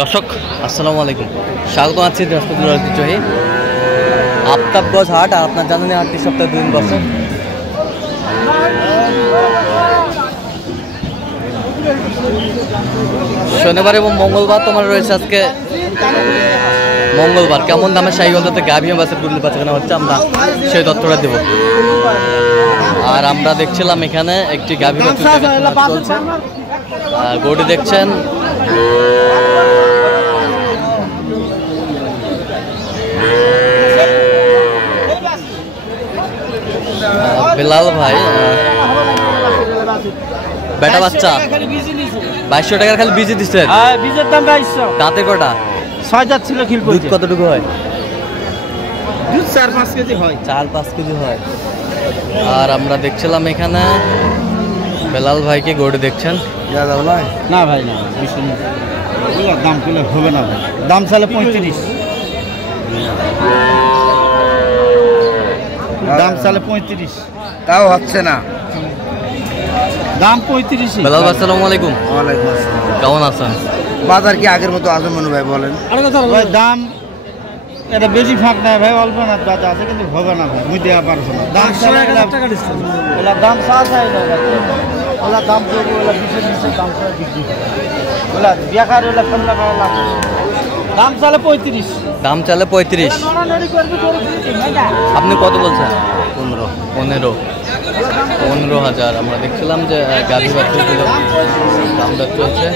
দর্শক আসসালামু আলাইকুম, স্বাগত আছি দিনাজপুর ঐতিহ্যবাহী আফতাবগঞ্জ হাট। আর আপনার জানেন হাটটি সপ্তাহে 2 দিন বসে। শনিবার এবং মঙ্গলবার তোমার রয়েছে। আজকে মঙ্গলবার কেমন দামে শাহীগঞ্জতে গাভী বাসের গুলি বাচ্চাখানা হচ্ছে, আমরা সেই তথ্যটা দেব। আর আমরা দেখছিলাম এখানে একটি গাভী চলছে, আর গরুটি দেখছেন বেলাল ভাই। বেটা বাচ্চা 2200 টাকার খালি বীজ দিচ্ছেন। বীজের দাম 2200। দাঁতে কটা? 6 দাঁত ছিল। দুধ কতটুকু হয়? দুধ 4-5 কেজি হয়। 4-5 কেজি হয়। আর আমরা দেখছিলাম এখানে বেলাল ভাইকে গরু দেখছেন। না ভাই না, দাম কিলো হবে না। দাম চাইলে 35, দাম চাইলে 35, তাও হচ্ছে না। দাম 35। বেলাল ভাই আসসালামু আলাইকুম। ওয়ালাইকুম আসসালাম। কেমন আছেন? বাজার কি আগের মতো আছে মনু ভাই? বলেন। ভাই দাম এটা বেশি ফাঁক নাই ভাই, অল্প না দাদা আছে, কিন্তু হবে না ভাই, মুই দেওয়া পারছো না। দাম 1000 টাকা দিচ্ছে। ওলা দাম চাই না, ওলা দাম করবো, ওলা 20 নিচে দাম করে বিক্রি করে। ওলা বেকার ওলা ফেললা পাওয়া লাভ। দাম চালে 35। দাম চালে 35। আপনি কত বলছেন? 15,000। আমরা দেখছিলাম যে গাভী বাচ্চাগুলো দাম দর চলছে।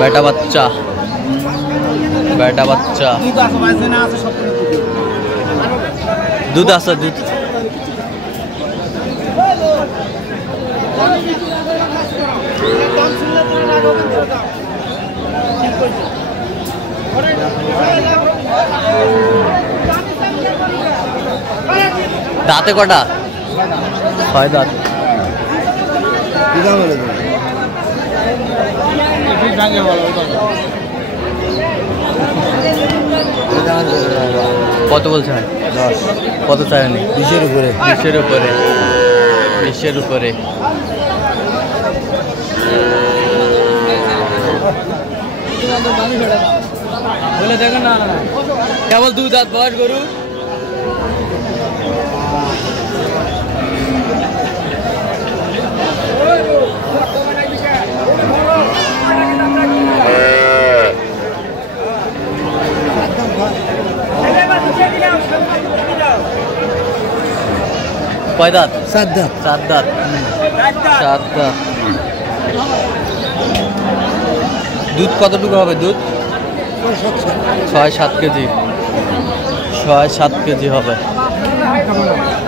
বেটা বাচ্চা, বেটা বাচ্চা, দুধ আছে, দুধ। দাঁতে কটা? 6 দাঁত। কত বলছেন? 10। কত চাইনি? 20-এর উপরে। 20-এর উপরে। 20-এর উপরে। বলে দেখেন না, কেবল 2 দাঁত বয়স গরু। কয় দাঁত? 7 দাঁত। 7 দাঁত। 7 দাঁত। দুধ কতটুকু হবে? দুধ 6-7 কেজি। 6-7 কেজি হবে।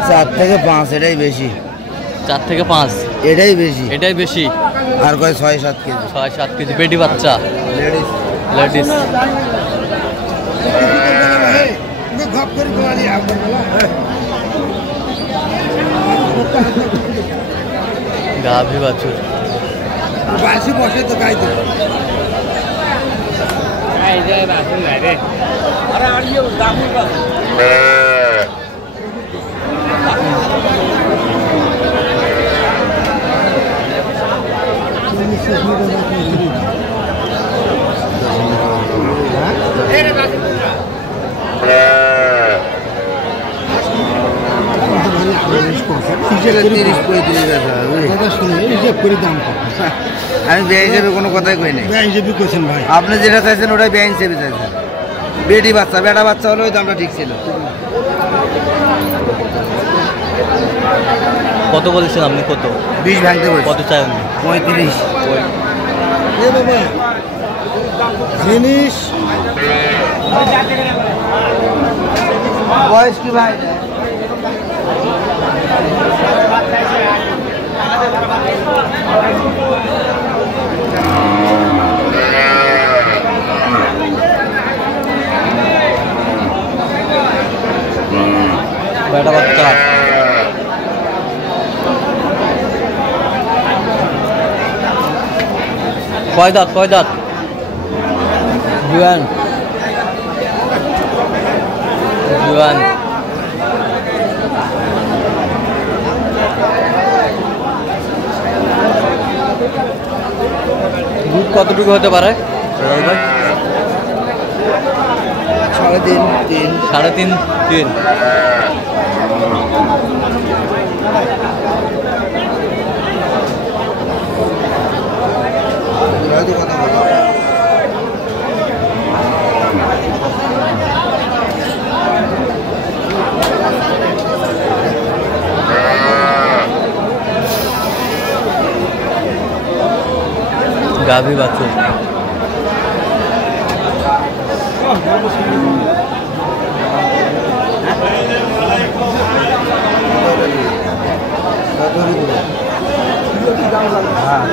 4 থেকে 5 এটাই বেশি। 4 থেকে 5 এটাই বেশি। এটাই বেশি। আর কয় 6-7 কেজি। 6-7 কেজি। বেটি বাচ্চা, লেডিস। গাভী বাছুর। বাসি বসে তো গাইতে। আমি ব্যয় হিসেবে কোনো কথাই কই নাই। আপনি যেটা চাইছেন ওটাই ব্যয় হিসেবে চাইছেন। বেটি বাচ্চা, বেটা বাচ্চা হলে ওই দামটা ঠিক ছিল। কত বলেছেন আপনি? কত? 20 ভাঙতে বলছি। কত চাই আপনি? 35। জিনিস বয়স কি ভাই? বেটা বাচ্চা। কয় দাঁত কয় দাঁত? জুয়ান জুয়ান। দুধ কতটুকু হতে পারে ভাই? 3.5 গাভী বাছুর।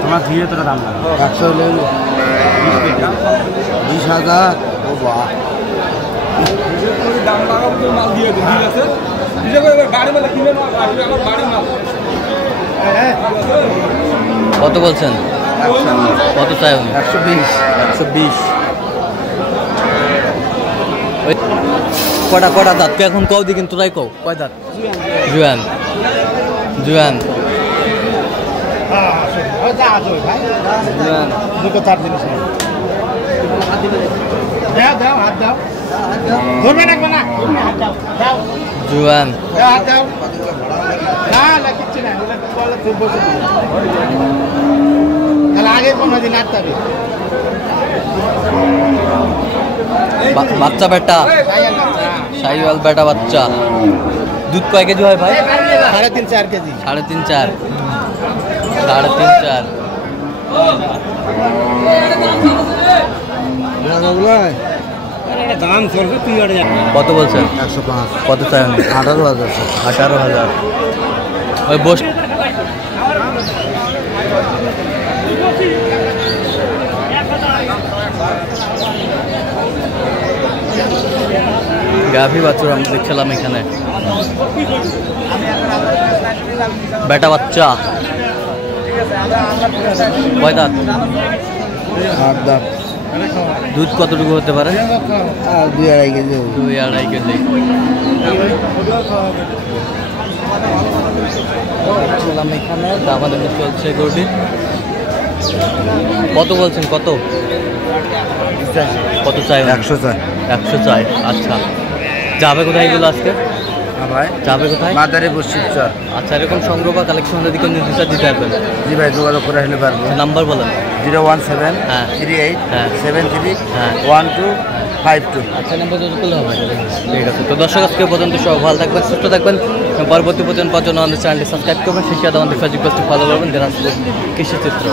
তোমার দিয়ে তোরা দাম 20,000। ও বাহ, কত বলছেন? কত চাই? 120। 120। কটা কটা দাঁত এখন কও দি, কিন্তু তাই কও কয় দাঁত? জুয়ান জুয়ান জুয়ান। দুটো তার জিনিস দাও দাও, হাত দাও, ধরবে না কোনা, হাত দাও দাও, জুয়ান হাত দাও। না না কিচ্ছু না, ওটা কি বলে তুই বসে তাহলে আগে 15 দিন আসতে হবে। বাচ্চা বেটা, শাহিওয়াল বেটা বাচ্চা। দুধ কয় কেজি হয় ভাই? 3.5-4 কেজি। 3.5 4.5 দাম চলবে তুই আর কত বলছেন? 105। কত চাই? 18,000। 18,000। ওই বস গাভী বাছুর আমরা দেখছিলাম এখানে। বেটা বাচ্চা কয় দাঁত? 8 দাঁত। দুধ কতটুকু হতে পারে? আর 2-2.5 কেজি। 2-2.5 কেজি। দেখছিলাম এখানে দামাদামি চলছে গরুটি। কত বলছেন? কত কত চাই? 100 চাই। 100 চাই। আচ্ছা, যাবে কোথায় এগুলো আজকে? ভাই যাবে কোথায়? মাদারে বসছি চর। আচ্ছা, এরকম সংগ্রহ বা কালেকশন যদি কেউ নির্দিষ্ট দিতে পারবেন? জি ভাই, যোগাযোগ করে আসলে পারবো। নাম্বার বলেন। 01738731252। আচ্ছা, নাম্বার যদি করলে হবে। ঠিক আছে, তো দর্শক আজকে পর্যন্ত সব ভালো থাকবেন, সুস্থ থাকবেন। পরবর্তী পর্যন্ত আমাদের চ্যানেলটি সাবস্ক্রাইব করবেন, সেই সাথে আমাদের ফেসবুক পেজটি ফলো করবেন। দিনাজপুর কৃষি চিত্র।